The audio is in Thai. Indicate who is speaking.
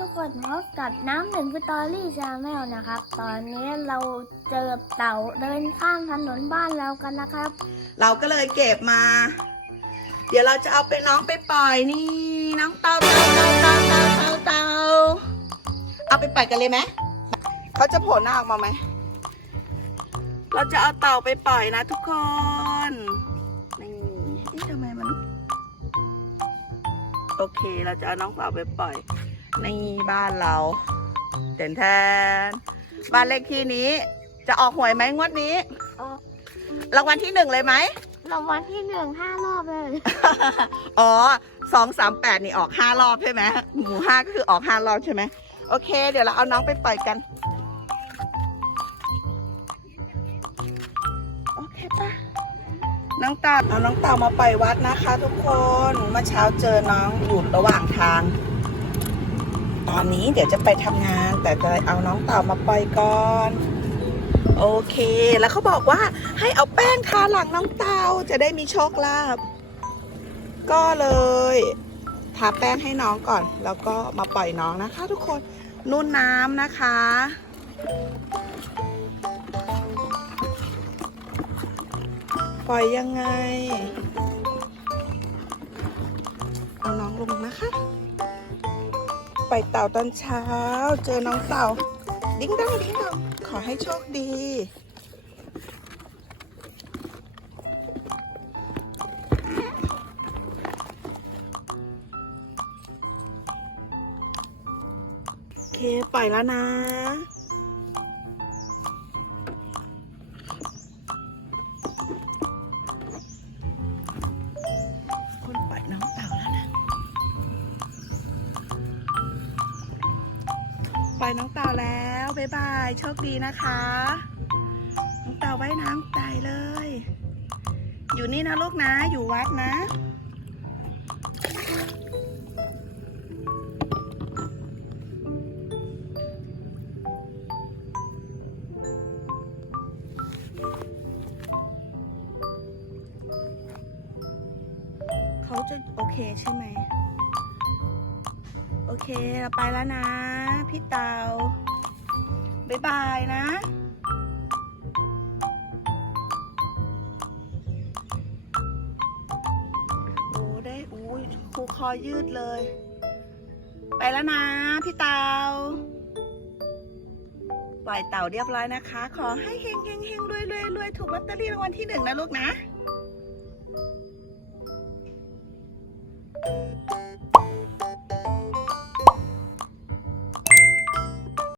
Speaker 1: ตอรี่ชาแนลนะครับ ตอนนี้เราเจอเต่าเดินข้ามถนนบ้านเรากันนะครับ
Speaker 2: เราก็เลยเก็บมา เดี๋ยวเราจะเอาไปน้องไปปล่อยนี่น้องเต่าเต่าเต่าเต่าเต่าเต่าเต่าเอาไปปล่อยกันเลยไหมเขาจะโผล่หน้าออกมาไหมเราจะเอาเต่าไปปล่อยนะทุกคนนี่เอ๊ะทำไมมันโอเค เราจะเอาน้องเต่าไปปล่อยในบ้านเราแทนแทน บ้านเลขที่นี้ จะออกหวยไหมงวดนี้
Speaker 1: ออก
Speaker 2: รางวัลที่หนึ่งเลยไหม
Speaker 1: รางวัลที่หนึ่งห้ารอบเลย
Speaker 2: อ๋อสองสามแปดนี่ออกห้ารอบใช่ไหมหมู่ห้าก็คือออกห้ารอบใช่ไหมโอเค เดี๋ยวเราเอาน้องไปปล่อยกัน โอเคปะน้องเต่าเอาน้องเต่ามาปล่อยวัดนะคะ ทุกคนเมื่อเช้าเจอน้องอยู่ระหว่างทาง ตอนนี้เดี๋ยวจะไปทำงาน แต่จะเอาน้องเต่ามาปล่อยก่อน โอเค แล้วเขาบอกว่าให้เอาแป้งทาหลังน้องเต่าจะได้มีโชคลาภก็เลยทาแป้งให้น้องก่อน แล้วก็มาปล่อยน้องนะคะ ทุกคนนุ่นน้ำนะคะ ปล่อยยังไง เอาน้องลงนะคะ ล่อยเต่าตอนเช้า เจอน้องเต่า ดิ้งดังดิ้งดังขอให้โชคดี โอเค ปล่อยแล้วนะ ล่อยน้องเต่าแล้วบ๊ายบายโชคดีนะคะ น้องเต่าว่ายน้ำตายเลย อยู่นี่นะลูกนะ อยู่วัดนะเขาจะโอเคใช่ไหม อเค เราไปแล้วนะ พี่เตาบ๊ายบายนะโอ้ได้อุ้ยครูคอยืดเลย ไปแล้วนะ พี่เตาปล่อยเต่าเรียบร้อยนะคะ ขอให้เฮงเฮงเฮงรวยรวยรวยถูกลอตเตอรี่รางวัลที่หนึ่งนะลูกนะ